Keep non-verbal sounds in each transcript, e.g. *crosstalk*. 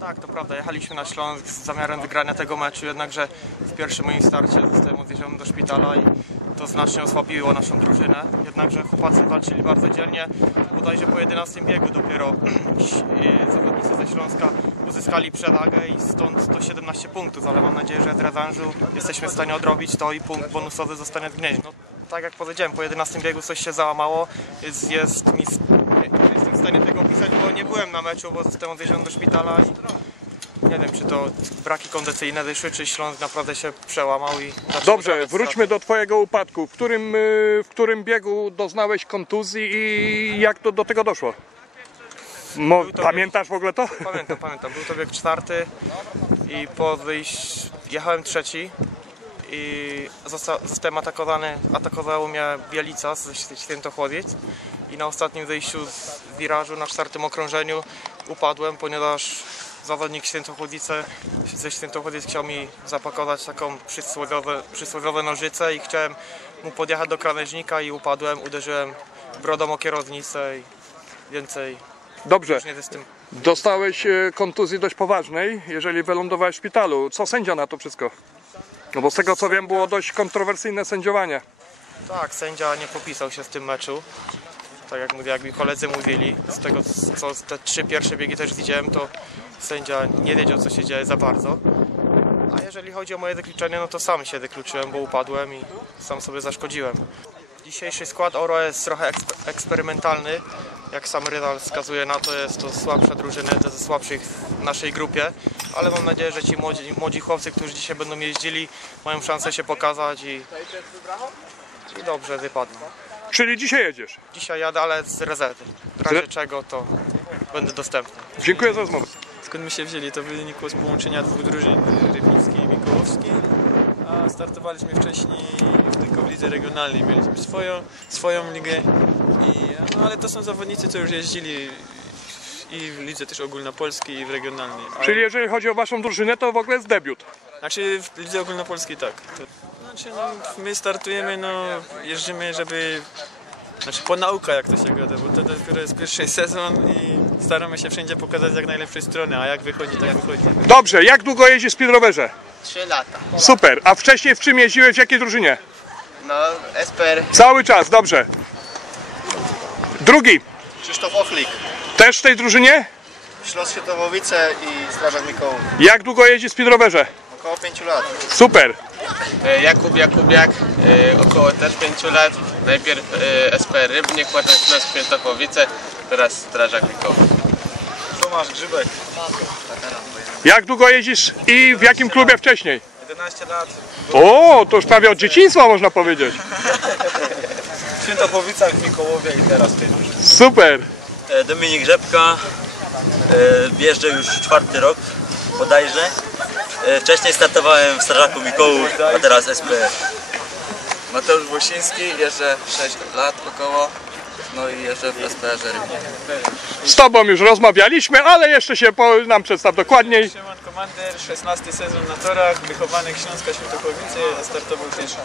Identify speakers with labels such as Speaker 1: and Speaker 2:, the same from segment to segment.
Speaker 1: Tak, to prawda. Jechaliśmy na Śląsk z zamiarem wygrania tego meczu, jednakże w pierwszym moim starcie zostałem odwieziony do szpitala i to znacznie osłabiło naszą drużynę. Jednakże chłopacy walczyli bardzo dzielnie. Bodajże po 11 biegu dopiero *clears throat* zawodnicy ze Śląska uzyskali przewagę i stąd to 17 punktów, ale mam nadzieję, że z rewanżu jesteśmy w stanie odrobić to i punkt bonusowy zostanie odgnięty. No, tak jak powiedziałem, po 11 biegu coś się załamało, jest, jest mi stanie tego opisać, bo nie byłem na meczu, bo zostałem odwieziony do szpitala i nie wiem, czy to braki kondycyjne wyszły, czy Śląsk naprawdę się przełamał i
Speaker 2: Dobrze, wróćmy do Twojego upadku. W którym, y, w którym biegu doznałeś kontuzji i jak to do tego doszło? Mo, pamiętasz w ogóle to?
Speaker 1: Pamiętam, pamiętam. Był to bieg czwarty i po wyjść jechałem trzeci i zosta, zostałem atakowany, atakowało mnie Bielica ze Świętochłowiec i na ostatnim wyjściu z wirażu na czwartym okrążeniu upadłem, ponieważ zawodnik Świętochłowice ze Świętochłowiec chciał mi zapakować taką przysłowiowe, przysłowiowe nożyce i chciałem mu podjechać do krawężnika i upadłem, uderzyłem brodą o kierownicę i więcej
Speaker 2: Dobrze, dostałeś y, kontuzji dość poważnej, jeżeli wylądowałeś w szpitalu. Co sędzia na to wszystko? No bo z tego co wiem było dość kontrowersyjne sędziowanie.
Speaker 1: Tak, sędzia nie popisał się w tym meczu. Tak jak, mówię, jak mi koledzy mówili, z tego co te trzy pierwsze biegi też widziałem, to sędzia nie wiedział co się dzieje za bardzo. A jeżeli chodzi o moje wykluczenie, no to sam się wykluczyłem, bo upadłem i sam sobie zaszkodziłem. Dzisiejszy skład Oro jest trochę eksp- eksperymentalny. Jak sam rywal wskazuje na to, jest to słabsza drużyna, to ze słabszych w naszej grupie, ale mam nadzieję, że ci młodzi, młodzi chłopcy, którzy dzisiaj będą jeździli, mają szansę się pokazać i, i dobrze wypadną.
Speaker 2: Czyli dzisiaj jedziesz.
Speaker 1: Dzisiaj jadę, ale z rezerwy. W razie czego to będę dostępny.
Speaker 2: Dziękuję za rozmowę.
Speaker 3: Skąd my się wzięli? To wynikło z połączenia dwóch drużyn, Rybnickiej i Mikołowskiej. A startowaliśmy wcześniej tylko w lidze regionalnej. Mieliśmy swoją, swoją ligę, i, no, ale to są zawodnicy, co już jeździli i w lidze też ogólnopolskiej i w regionalnej.
Speaker 2: Czyli jeżeli chodzi o waszą drużynę, to w ogóle jest debiut.
Speaker 3: Znaczy w lidze ogólnopolskiej tak. To, znaczy no, my startujemy, no jeżdżymy, żeby... Znaczy po nauka jak to się gada, bo to dopiero jest pierwszy sezon i staramy się wszędzie pokazać jak najlepszej strony, a jak wychodzi, tak wychodzi.
Speaker 2: Dobrze, jak długo jeździsz w speedrowerze?
Speaker 4: 3 lata.
Speaker 2: Super. A wcześniej w czym jeździłeś? W jakiej drużynie?
Speaker 4: No, SPR
Speaker 2: Cały czas, dobrze. Drugi.
Speaker 4: Krzysztof Ochlik,
Speaker 2: Też w tej drużynie?
Speaker 4: Śląsk Światowowice i Strażak Mikołów.
Speaker 2: Jak długo jeździsz w speedrowerze?
Speaker 4: Około 5 lat.
Speaker 2: Super.
Speaker 5: E, Jakub Jakubiak, e, około też 5 lat. Najpierw e, SPR Rybnik, potem Śląsk Świętochłowice, teraz Strażak Mikołów.
Speaker 3: Tomasz Grzybek,
Speaker 2: Jak długo jeździsz i w jakim klubie wcześniej?
Speaker 3: 11 lat,
Speaker 2: O, to już prawie od dzieciństwa można powiedzieć.
Speaker 3: w Świętopowicach, w Mikołowie i teraz w tej.
Speaker 2: Super.
Speaker 6: Dominik Rzepka, jeżdżę już czwarty rok bodajże. E, Wcześniej startowałem w Strażaku Mikołów, a teraz SPR.
Speaker 5: Mateusz Włosiński, jeżdżę 6 lat około. No i jeżdżę w SPR Rybnik.
Speaker 2: Z tobą już rozmawialiśmy, ale jeszcze się po, nam przedstaw dokładniej.
Speaker 3: Szymon Komander, 16 sezon na torach, wychowanek Śląska Świętochłowice, startował też e,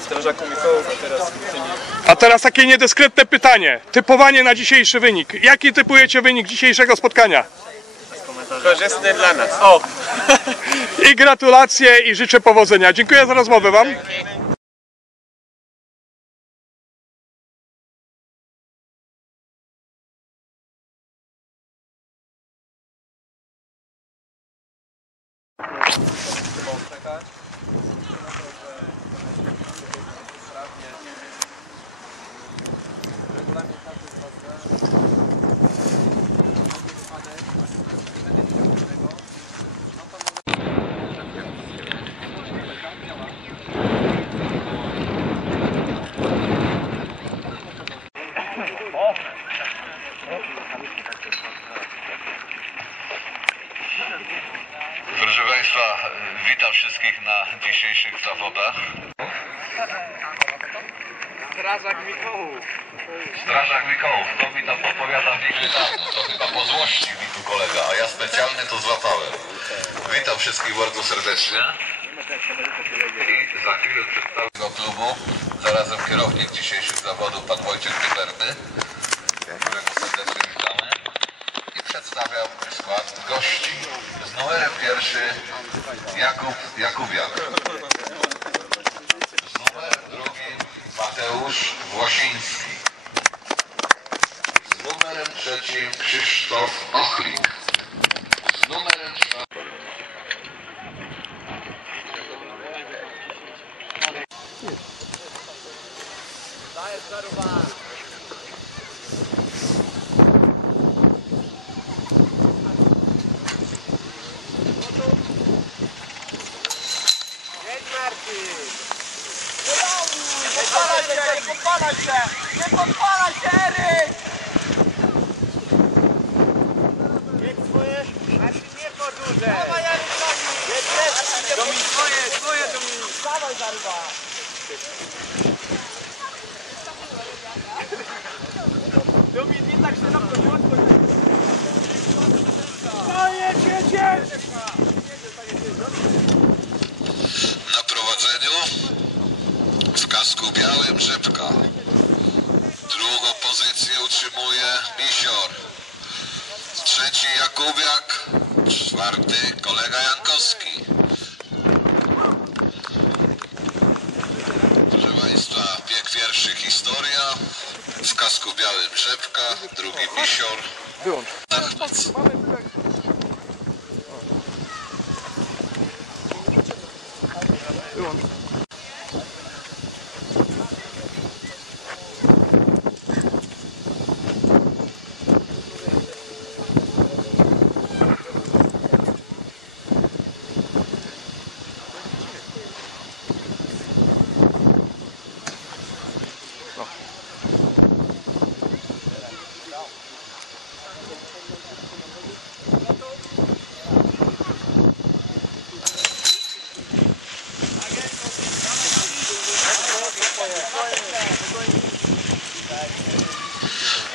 Speaker 3: w Strażaku Mikołów, a teraz w.
Speaker 2: A teraz takie niedyskretne pytanie. Typowanie na dzisiejszy wynik. Jaki typujecie wynik dzisiejszego spotkania?
Speaker 5: Korzystny dla nas.
Speaker 3: O!
Speaker 2: I gratulacje i życzę powodzenia. Dziękuję za rozmowę wam.
Speaker 7: Proszę Państwa, witam wszystkich na dzisiejszych zawodach. Strażak Mikołów. Strażak Mikołów, to mi tam podpowiada nigdy dawno. To chyba po złości mi tu kolega, a ja specjalnie to złapałem. Witam wszystkich bardzo serdecznie. I za chwilę przedstawię do klubu. Zarazem kierownik dzisiejszych zawodów, pan Wojciech Tyberny, którego serdecznie witamy. I przedstawiam skład gości. Z numerem pierwszy Jakub Jakubiak. Z numerem drugim Mateusz Włosiński. Z numerem trzecim Krzysztof Ochlik. Z numerem czwartym Na w kasku białym Rzepka. Drugą pozycję utrzymuje Misior. Trzeci Jakubiak. Czwarty kolega Jankowski. Proszę Państwa, bieg pierwszy historia. W kasku białym Rzepka, drugi Misior.
Speaker 2: Wyłącz. Wyłącz.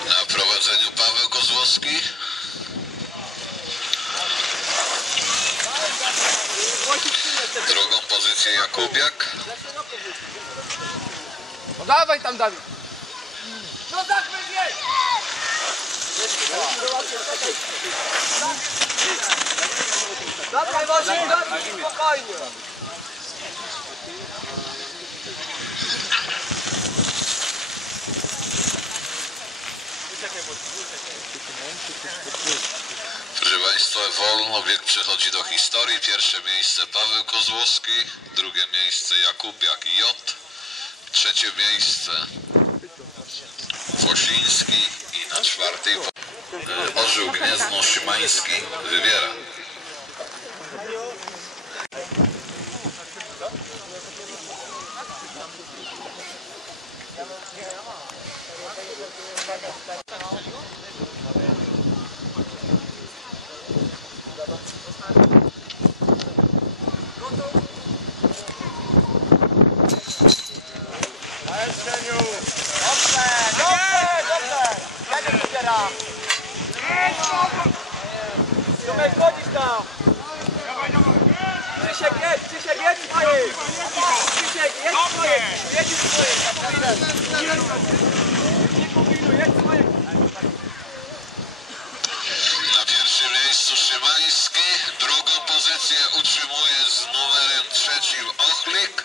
Speaker 7: Na prowadzeniu Paweł Kozłowski. Drugą pozycję Jakubiak.
Speaker 1: No dawaj tam, Dawid! Dawaj, Marcin, dawaj, spokojnie!
Speaker 7: Proszę Państwa, wolno bieg przechodzi do historii. Pierwsze miejsce Paweł Kozłowski, drugie miejsce Jakubiak J, trzecie miejsce Włosiński i na czwartej Orzeł Gniezno Szymański wybiera.
Speaker 1: Tomek, chodzisz tam! Krzysiek, jedź, Krzysiek, jedź swoje! Krzysiek, jedź swoje! Jedź swoje! Nie kombinuj, jedź!
Speaker 7: Na pierwszym miejscu Szymański, drugą pozycję utrzymuje z numerem trzecim Ochlik,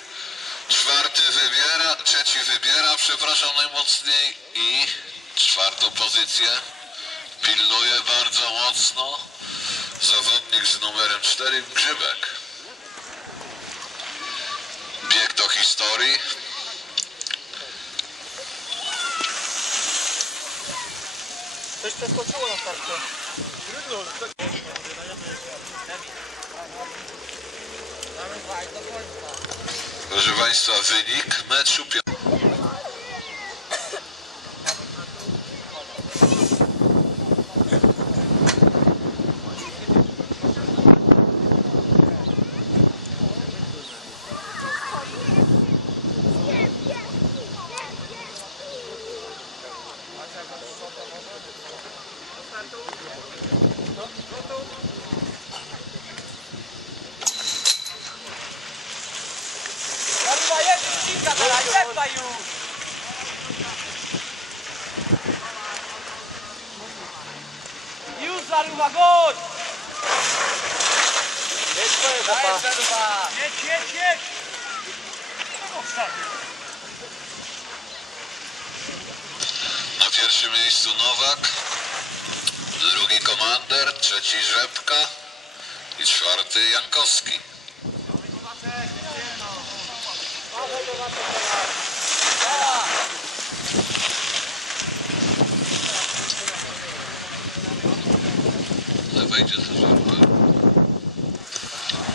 Speaker 7: czwarty wybiera, trzeci wybiera, przepraszam najmocniej i czwartą pozycję pilnuje bardzo mocno zawodnik z numerem 4 Grzybek. Bieg do historii.
Speaker 1: Coś przeskoczyło na starcie.
Speaker 7: Proszę Państwa, wynik meczu
Speaker 1: jedź już! Już zarywa, gość!
Speaker 7: Na pierwszym miejscu Nowak, drugi Komander, trzeci Rzepka i czwarty Jankowski. Wejdzie.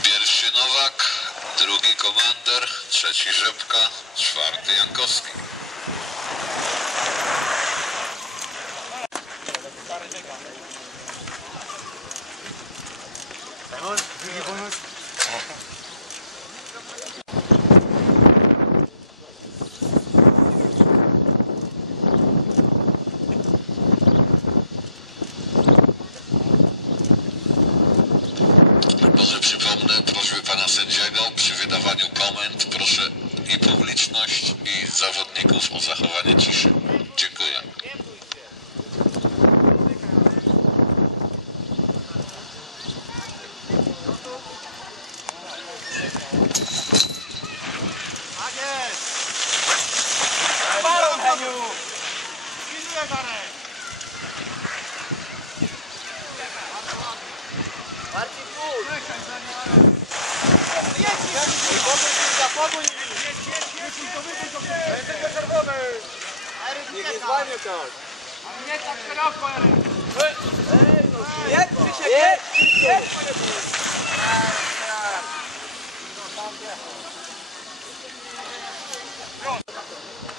Speaker 7: Pierwszy Nowak, drugi Komander, trzeci Rzepka, czwarty Jankowski. Sędziego przy wydawaniu komend proszę i publiczność i zawodników o zachowanie ciszy. Dziękuję.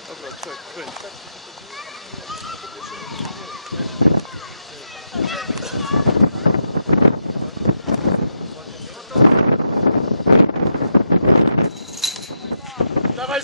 Speaker 2: Dobra, czek, kręć.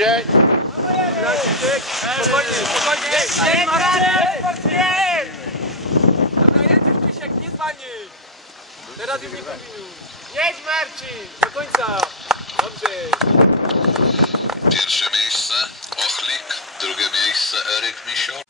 Speaker 4: Dobrze!
Speaker 3: Teraz już nie kombinuj. Jedź Marcin! Do końca! Dobrze.
Speaker 7: Pierwsze miejsce Ochlik, drugie miejsce Eryk Misior.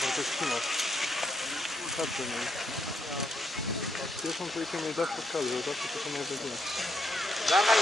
Speaker 2: Chyba to jest klimat. Kadrze nie. Zawsze w kadrze, zawsze to są najbardziej. Dawaj,